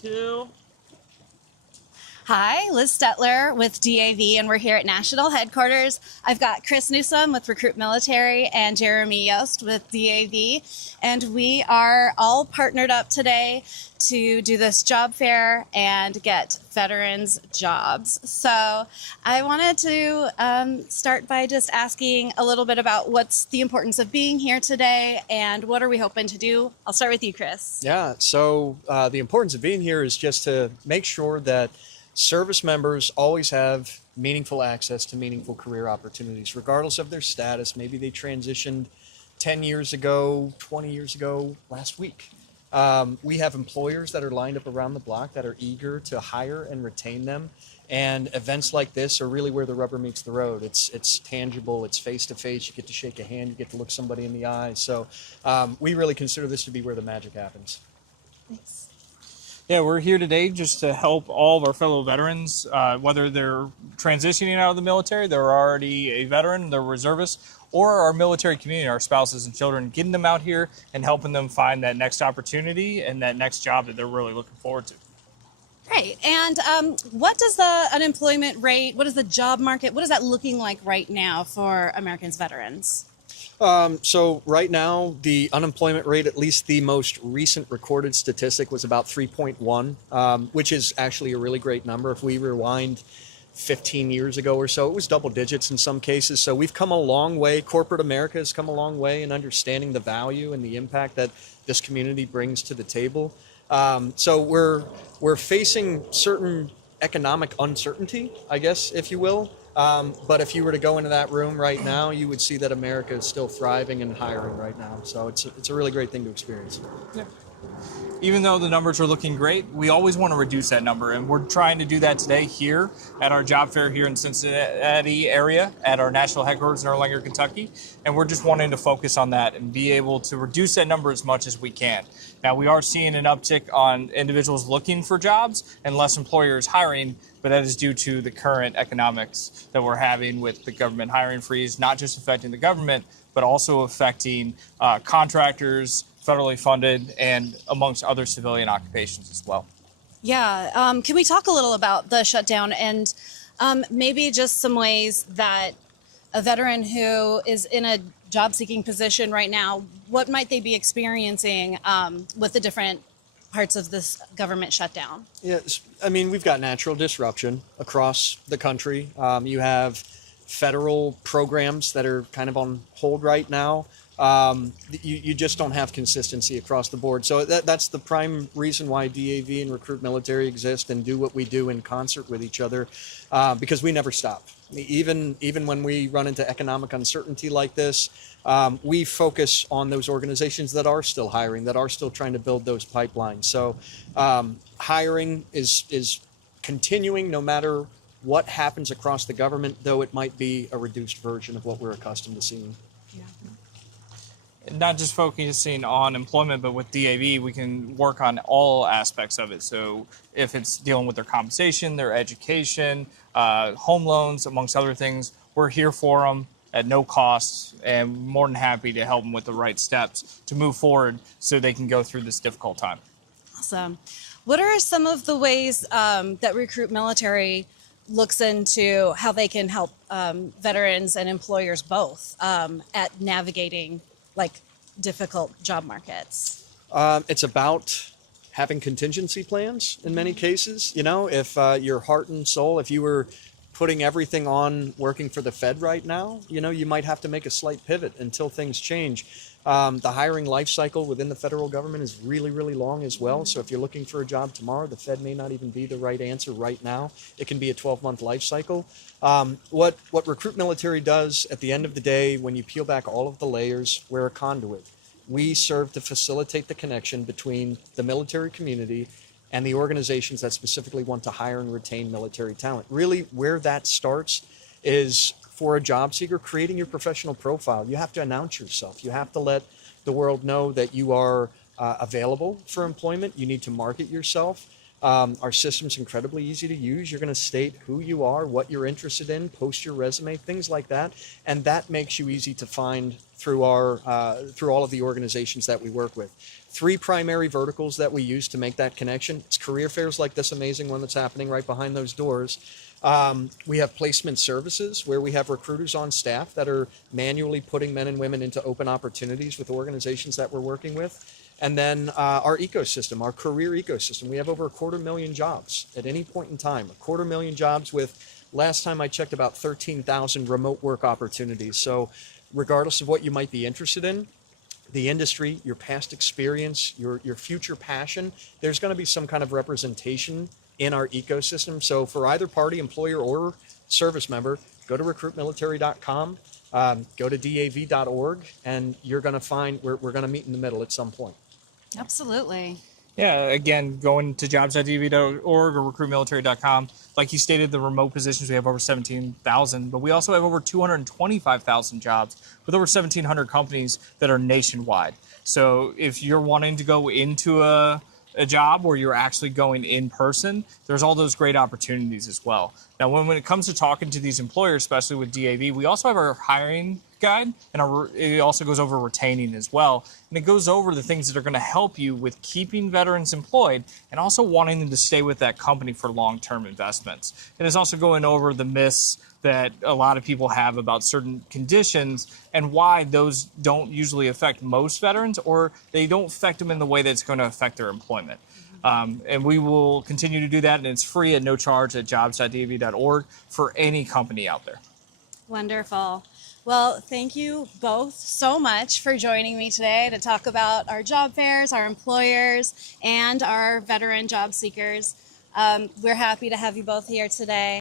2. Hi, Liz Stetler with DAV, and we're here at National Headquarters. I've got Chris Newsome with RecruitMilitary and Jeremy Yost with DAV, and we are all partnered up today to do this job fair and get veterans jobs. So I wanted to start by just asking a little bit about what's the importance of being here today and what are we hoping to do. I'll start with you, Chris. Yeah, so the importance of being here is just to make sure that service members always have meaningful access to meaningful career opportunities, regardless of their status. Maybe they transitioned 10 years ago, 20 years ago, last week. We have employers that are lined up around the block that are eager to hire and retain them. And events like this are really where the rubber meets the road. It's tangible, it's face-to-face, you get to shake a hand, you get to look somebody in the eye. So we really consider this to be where the magic happens. Thanks. Yeah, we're here today just to help all of our fellow veterans, whether they're transitioning out of the military, they're already a veteran, they're reservists, or our military community, our spouses and children, getting them out here and helping them find that next opportunity and that next job that they're really looking forward to. Right. And what does the unemployment rate, what is the job market, what is that looking like right now for Americans veterans? So right now, the unemployment rate, at least the most recent recorded statistic, was about 3.1, which is actually a really great number. If we rewind 15 years ago or so, it was double digits in some cases. So we've come a long way. Corporate America has come a long way in understanding the value and the impact that this community brings to the table. So we're facing certain economic uncertainty, I guess, if you will. But if you were to go into that room right now, you would see that America is still thriving and hiring right now. So it's a really great thing to experience. Yeah. Even though the numbers are looking great, we always want to reduce that number, and we're trying to do that today here at our job fair here in Cincinnati area at our national headquarters in Erlanger, Kentucky, and we're just wanting to focus on that and be able to reduce that number as much as we can. Now, we are seeing an uptick on individuals looking for jobs and less employers hiring, but that is due to the current economics that we're having with the government hiring freeze, not just affecting the government, but also affecting contractors, federally funded, and amongst other civilian occupations as well. Yeah. Can we talk a little about the shutdown and maybe just some ways that a veteran who is in a job-seeking position right now, what might they be experiencing with the different parts of this government shutdown? Yes, I mean, we've got natural disruption across the country. You have federal programs that are kind of on hold right now. You just don't have consistency across the board. So that's the prime reason why DAV and RecruitMilitary exist and do what we do in concert with each other, because we never stop. Even when we run into economic uncertainty like this, we focus on those organizations that are still hiring, that are still trying to build those pipelines. So hiring is continuing no matter what happens across the government, though it might be a reduced version of what we're accustomed to seeing. Yeah. Not just focusing on employment, but with DAV, we can work on all aspects of it. So if it's dealing with their compensation, their education, home loans, amongst other things, we're here for them at no cost and more than happy to help them with the right steps to move forward so they can go through this difficult time. Awesome. What are some of the ways that RecruitMilitary looks into how they can help veterans and employers both at navigating like difficult job markets? It's about having contingency plans in many cases. You know, if your heart and soul, if you were putting everything on working for the Fed right now, you know, you might have to make a slight pivot until things change. The hiring life cycle within the federal government is really, really long as well. So if you're looking for a job tomorrow, the Fed may not even be the right answer right now. It can be a 12-month life cycle. What RecruitMilitary does at the end of the day, when you peel back all of the layers, we're a conduit. We serve to facilitate the connection between the military community and the organizations that specifically want to hire and retain military talent. Really, where that starts is for a job seeker, creating your professional profile. You have to announce yourself. You have to let the world know that you are available for employment. You need to market yourself. Our system's incredibly easy to use. You're going to state who you are, what you're interested in, post your resume, things like that, and that makes you easy to find through through all of the organizations that we work with. 3 primary verticals that we use to make that connection. It's career fairs like this amazing one that's happening right behind those doors. We have placement services where we have recruiters on staff that are manually putting men and women into open opportunities with organizations that we're working with. And then our ecosystem, our career ecosystem. We have over 250,000 jobs at any point in time. 250,000 jobs with, last time I checked, about 13,000 remote work opportunities. So regardless of what you might be interested in, the industry, your past experience, your future passion, there's going to be some kind of representation in our ecosystem. So for either party, employer or service member, go to recruitmilitary.com, go to dav.org, and you're going to find we're going to meet in the middle at some point. Absolutely. Yeah, again, going to jobs.dav.org or recruitmilitary.com. Like you stated, the remote positions, we have over 17,000, but we also have over 225,000 jobs with over 1,700 companies that are nationwide. So if you're wanting to go into a job where you're actually going in person, there's all those great opportunities as well. Now, when it comes to talking to these employers, especially with DAV, we also have our hiring guide, and it also goes over retaining as well. And it goes over the things that are going to help you with keeping veterans employed and also wanting them to stay with that company for long-term investments. And it's also going over the myths that a lot of people have about certain conditions and why those don't usually affect most veterans, or they don't affect them in the way that's going to affect their employment. And we will continue to do that, and it's free at no charge at jobs.dav.org for any company out there. Wonderful. Well, thank you both so much for joining me today to talk about our job fairs, our employers, and our veteran job seekers. We're happy to have you both here today.